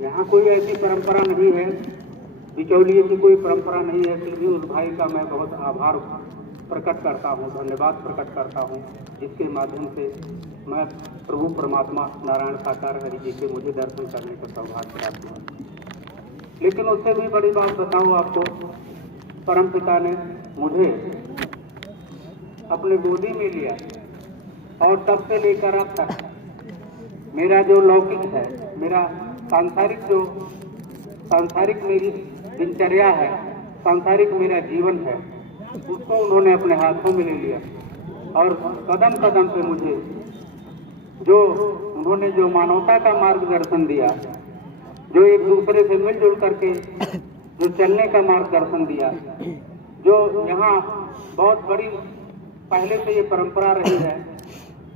यहाँ कोई ऐसी परंपरा नहीं है, बिचौलिए की कोई परंपरा नहीं है। फिर भी उस भाई का मैं बहुत आभार प्रकट करता हूँ, धन्यवाद प्रकट करता हूँ, जिसके माध्यम से मैं प्रभु परमात्मा नारायण साकार हरि जी के मुझे दर्शन करने का सौभाग्य प्राप्त हुआ। लेकिन उससे भी बड़ी बात बताऊँ आपको, परमपिता ने मुझे अपने गोदी में लिया और तब से लेकर अब तक मेरा जो लौकिक है, मेरा सांसारिक मेरी दिनचर्या है, सांसारिक मेरा जीवन है, उसको उन्होंने अपने हाथों में ले लिया। और कदम कदम पे मुझे उन्होंने जो मानवता का मार्गदर्शन दिया, जो एक दूसरे से मिलजुल करके जो चलने का मार्गदर्शन दिया, जो यहाँ बहुत बड़ी पहले से ये परंपरा रही है,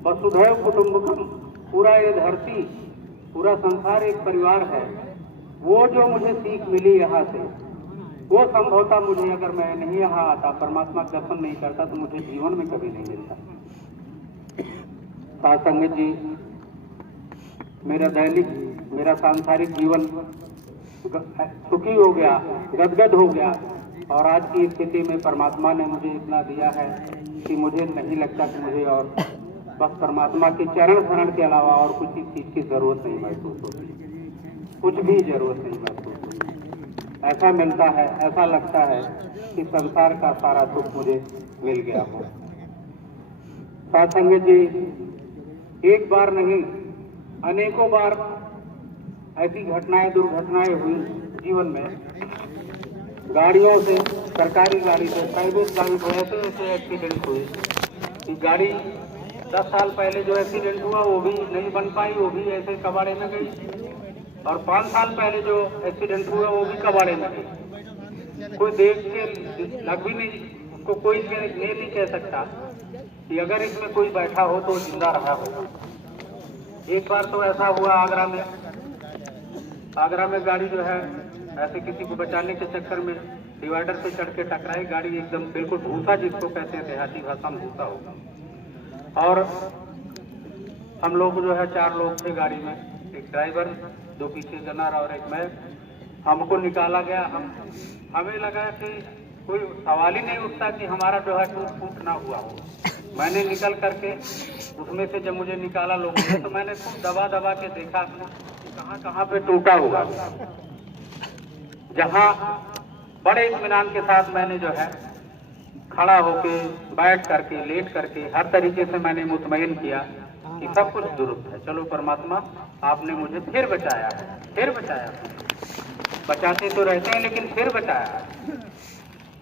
वसुधैव कुटुंबकम, पूरा ये धरती, पूरा संसार एक परिवार है। वो जो मुझे सीख मिली यहाँ से, वो संभवतः मुझे, अगर मैं नहीं यहाँ आता, परमात्मा का दर्शन नहीं करता, तो मुझे जीवन में कभी नहीं मिलता। साथ संगत जी, मेरा दैनिक, मेरा सांसारिक जीवन सुखी हो गया, गदगद हो गया। और आज की स्थिति में परमात्मा ने मुझे इतना दिया है कि मुझे नहीं लगता कि मुझे और बस परमात्मा के चरण शरण के अलावा और कुछ चीज की जरूरत नहीं महसूस होती, कुछ भी जरूरत नहीं महसूस होती। ऐसा मिलता है, ऐसा लगता है कि संसार का सारा सुख मुझे मिल गया हो। साथ संगत जी, एक बार नहीं, अनेकों बार ऐसी घटनाएं, दुर्घटनाएं हुई जीवन में, गाड़ियों से, सरकारी गाड़ी से, प्राइवेट गाड़ी से ऐसे ऐसे एक्सीडेंट हुए कि गाड़ी 10 साल पहले जो एक्सीडेंट हुआ वो भी नहीं बन पाई, वो भी ऐसे कबाड़े में गई। और 5 साल पहले जो एक्सीडेंट हुआ वो भी कबाड़े में गई। कोई देख के लग भी नहीं, उसको कोई ये नहीं कह सकता कि अगर इसमें कोई बैठा हो तो जिंदा रहा होगा। एक बार तो ऐसा हुआ आगरा में गाड़ी जो है ऐसे किसी को बचाने के चक्कर में डिवाइडर पे चढ़ के टकराई। गाड़ी एकदम बिल्कुल भूसा, जिसको कहते हैं देहाती भाषा में भूसा होगा। और हम लोग जो है 4 लोग थे गाड़ी में, एक ड्राइवर, 2 पीछे जनार और एक मैं। हमको निकाला गया। हमें लगा कि कोई सवाल ही नहीं उठता कि हमारा जो है टूट फूट ना हुआ हो। मैंने निकल करके उसमें से जब मुझे निकाला लोगों ने, तो मैंने खूब दबा दबा के देखा कि कहाँ कहाँ पे टूटा हुआ। जहाँ बड़े इत्मीनान के साथ मैंने जो है खड़ा होके, बैठ करके, लेट करके, हर तरीके से मैंने मुतमईन किया कि सब कुछ दुरुस्त है। चलो परमात्मा, आपने मुझे फिर बचाया है, फिर बचाया। बचाते तो रहते हैं लेकिन फिर बचाया।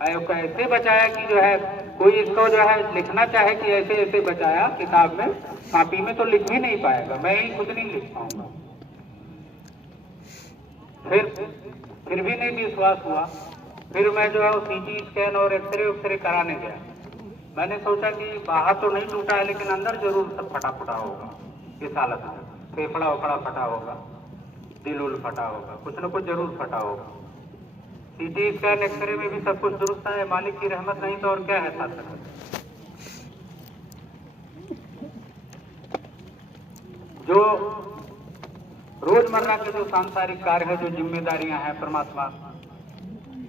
ऐसे बचाया कि जो है कोई इसको जो है लिखना चाहे कि ऐसे ऐसे बचाया, किताब में, कॉपी में तो लिख भी नहीं पाएगा, मैं ही खुद नहीं लिख पाऊंगा। फिर भी नहीं विश्वास हुआ। फिर मैं जो है सीटी स्कैन और एक्सरे कराने गया। मैंने सोचा कि बाहर तो नहीं टूटा है लेकिन अंदर जरूर सब फटा फटा होगा, इस हालत में फेफड़ा वफड़ा फटा होगा, दिल उल फटा होगा, कुछ न कुछ जरूर फटा होगा। सीटी स्कैन एक्सरे में भी सब कुछ दुरुस्त है, मालिक की रहमत नहीं तो और क्या है साथ में। जो रोजमर्रा के जो सांसारिक कार्य है, जो जिम्मेदारियां हैं, परमात्मा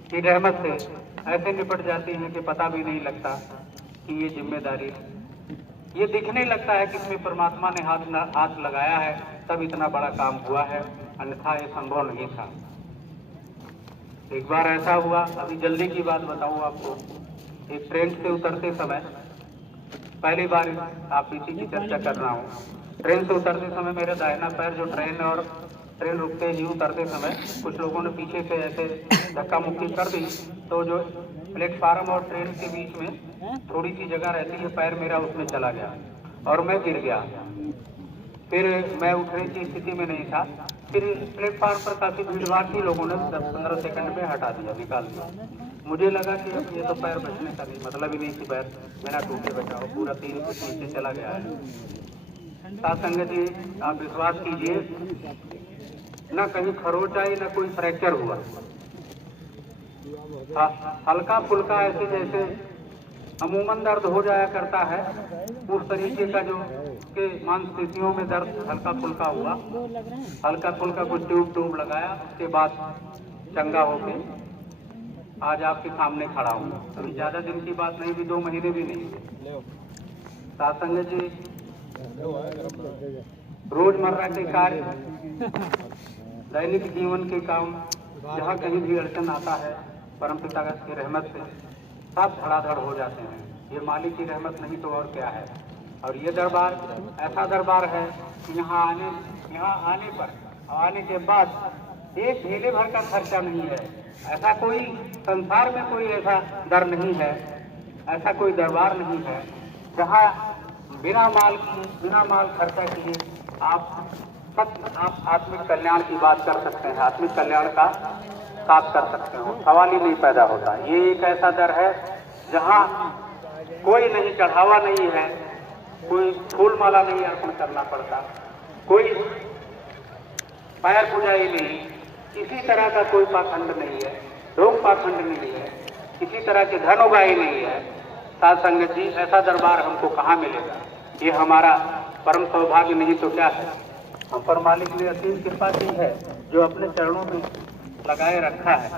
की रहमत से ऐसे निपट जाती हैं कि पता भी नहीं लगता कि ये जिम्मेदारी, ये दिखने लगता है कि इसमें परमात्मा ने हाथ लगाया है तब इतना बड़ा काम हुआ है, अन्यथा ये संभव नहीं था। एक बार ऐसा हुआ, अभी जल्दी की बात बताऊं आपको। एक ट्रेन से उतरते समय, पहली बार आप इसी की चर्चा कर रहा हूँ। ट्रेन से उतरते समय मेरा दाहिना पैर, जो ट्रेन रुकते ही उतरते समय कुछ लोगों ने पीछे से ऐसे धक्का मुक्की कर दी, तो जो प्लेटफार्म और ट्रेन के बीच में थोड़ी सी जगह रहती है, पैर मेरा उसमें चला गया और मैं गिर गया। फिर मैं उठने की स्थिति में नहीं था। फिर प्लेटफार्म पर काफी भीड़ भाड़ थी, लोगों ने 10-15 सेकंड में हटा दिया, निकाल दिया। मुझे लगा कि अब ये तो पैर बचने का नहीं, मतलब ही नहीं कि पैर मेरा टूटे बचा हो, पूरा 3 फुट नीचे चला गया है। साथ संगत जी, आप विश्वास कीजिए, न कहीं खरोच आई, न कोई फ्रैक्चर हुआ। हल्का फुल्का ऐसे जैसे अमूमन दर्द हो जाया करता है, उस तरीके का जो के मांसपेशियों में दर्द हल्का फुल्का हुआ, हल्का फुल्का कुछ ट्यूब लगाया, उसके बाद चंगा होके आज आपके सामने खड़ा हूँ। अभी ज़्यादा दिन की बात नहीं, भी 2 महीने भी नहीं। साथ संगत जी, रोजमर्रा के कार्य, दैनिक जीवन के काम, जहाँ कहीं भी अड़चन आता है, परमपिता की रहमत से सब धड़ाधड़ हो जाते हैं। ये मालिक की रहमत नहीं तो और क्या है। और ये दरबार ऐसा दरबार है कि यहाँ आने पर, आने के बाद एक ढेले भर का खर्चा नहीं है। ऐसा कोई संसार में कोई ऐसा दर नहीं है, ऐसा कोई दरबार नहीं है जहाँ बिना माल खर्चा किए आप आत्मिक कल्याण की बात कर सकते हैं, आत्मिक कल्याण का साथ कर सकते हो। सवाल ही नहीं पैदा होता। ये एक ऐसा दर है जहाँ कोई नहीं चढ़ावा नहीं है, कोई फूल माला नहीं अर्पण करना पड़ता, कोई पैर पूजाई नहीं, किसी तरह का कोई पाखंड नहीं है, ढोंग पाखंड नहीं है, किसी तरह की धन उगाही नहीं है। साध संगत जी, ऐसा दरबार हमको कहाँ मिलेगा? ये हमारा परम सौभाग्य नहीं तो क्या है। हम पर मालिक ने असीम कृपा की है जो अपने चरणों में लगाए रखा है।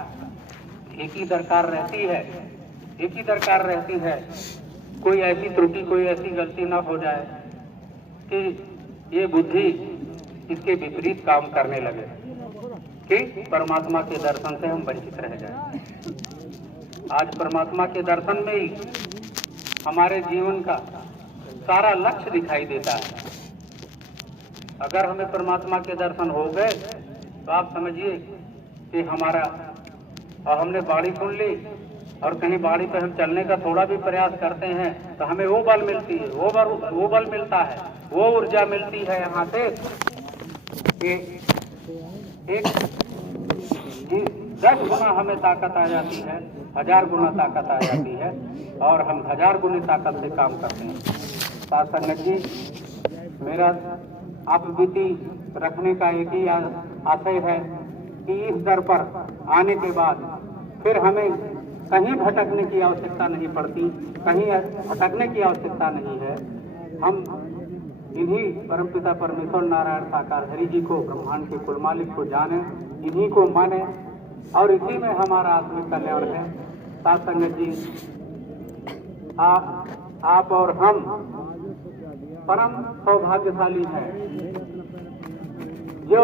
एक ही दरकार रहती है, कोई ऐसी त्रुटि, कोई ऐसी गलती ना हो जाए कि ये बुद्धि इसके विपरीत काम करने लगे, कि परमात्मा के दर्शन से हम वंचित रह जाए। आज परमात्मा के दर्शन में ही हमारे जीवन का सारा लक्ष्य दिखाई देता है। अगर हमें परमात्मा के दर्शन हो गए तो आप समझिए कि हमारा, और हमने बाड़ी सुन ली और कहीं बाड़ी पे हम चलने का थोड़ा भी प्रयास करते हैं तो हमें वो बल मिलती है, वो बल मिलता है, वो ऊर्जा मिलती है यहाँ से कि एक 10 गुना हमें ताकत आ जाती है, 1000 गुना ताकत आ जाती है और हम 1000 गुनी ताकत से काम करते हैं। साथ संगत जी, मेरा आप बीती रखने का एक ही आशय है कि इस दर पर आने के बाद फिर हमें कहीं भटकने की आवश्यकता नहीं पड़ती, कहीं भटकने की आवश्यकता नहीं है। हम इन्हीं परमपिता परमेश्वर नारायण साकार हरि जी को, ब्रह्मांड के कुल मालिक को जाने, इन्हीं को माने और इसी में हमारा आत्मिक कल्याण है। साथ संगत जी, आप और हम परम सौभाग्यशाली हैं जो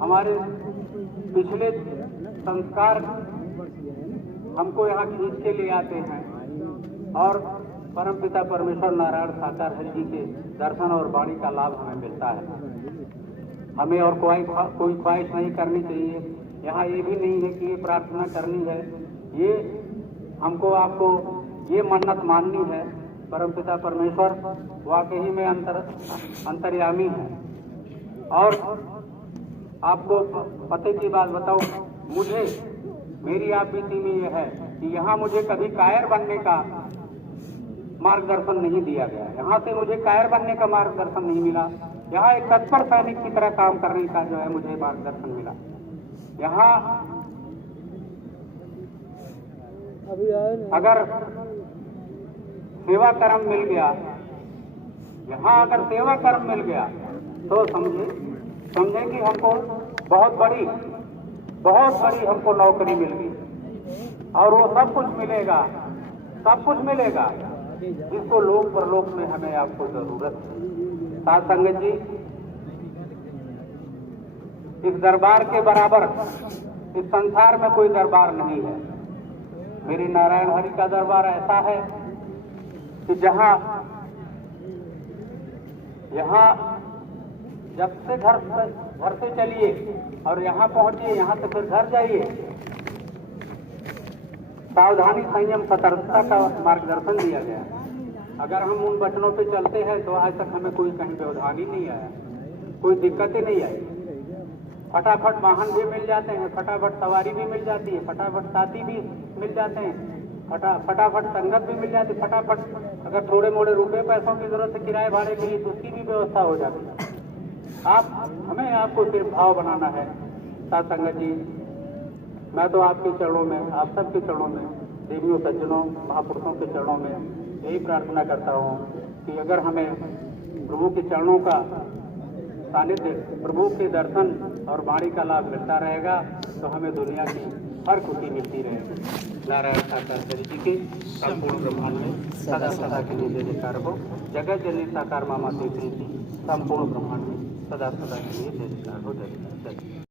हमारे पिछले संस्कार हमको यहाँ खींच के ले आते हैं और परमपिता परमेश्वर नारायण साकार हरि जी के दर्शन और वाणी का लाभ हमें मिलता है। हमें और कोई ख्वाहिश नहीं करनी चाहिए। यहाँ ये भी नहीं है कि ये प्रार्थना करनी है, ये हमको आपको ये मन्नत माननी है। परमपिता परमेश्वर वाकई में अंतर्यामी है। और आपको पते की बात बताऊं, मेरी आप बीती में ये है कि यहाँ मुझे कभी कायर बनने का मार्गदर्शन नहीं दिया गया। यहाँ से मुझे कायर बनने का मार्गदर्शन नहीं मिला। यहाँ एक तत्पर सैनिक की तरह काम करने का जो है मुझे मार्गदर्शन मिला। यहाँ अगर सेवा कर्म मिल गया, यहाँ अगर सेवा कर्म मिल गया तो समझे कि हमको बहुत बड़ी हमको नौकरी मिल गई और वो सब कुछ मिलेगा जिसको लोक परलोक में हमें आपको जरूरत है। साथ संगत जी, इस दरबार के बराबर इस संसार में कोई दरबार नहीं है। मेरे नारायण हरि का दरबार ऐसा है कि यहाँ जब से घर से चलिए और यहाँ पहुंचिए, यहाँ से फिर घर जाइए, सावधानी, संयम, सतर्कता का मार्गदर्शन दिया गया। अगर हम उन वचनों पे चलते हैं तो आज तक हमें कोई कहीं व्यवधान ही नहीं आया, कोई दिक्कत ही नहीं आई। फटाफट वाहन भी मिल जाते हैं, फटाफट सवारी भी मिल जाती है, फटाफट साथी भी मिल जाते हैं, फटाफट संगत भी मिल जाती है, फटाफट अगर थोड़े मोड़े रुपए पैसों की जरूरत है किराए भाड़े के लिए तो उसकी भी व्यवस्था हो जाती है। हमें आपको सिर्फ भाव बनाना है। साथ संगत जी, मैं तो आपके चरणों में, आप सबके चरणों में देवियों सज्जनों महापुरुषों के चरणों में यही प्रार्थना करता हूँ कि अगर हमें प्रभु के चरणों का सानिध्य, प्रभु के दर्शन और वाणी का लाभ मिलता रहेगा तो हमें दुनिया की हर खुशी मिलती रहेगी। नारायण साकार जी के संपूर्ण ब्रह्मांड में सदा सदा के लिए जय जयकार हो। जगत जननी साकार मामा देवी जी संपूर्ण ब्रह्मांड में सदा सदा के लिए जय जयकार हो। जय जय।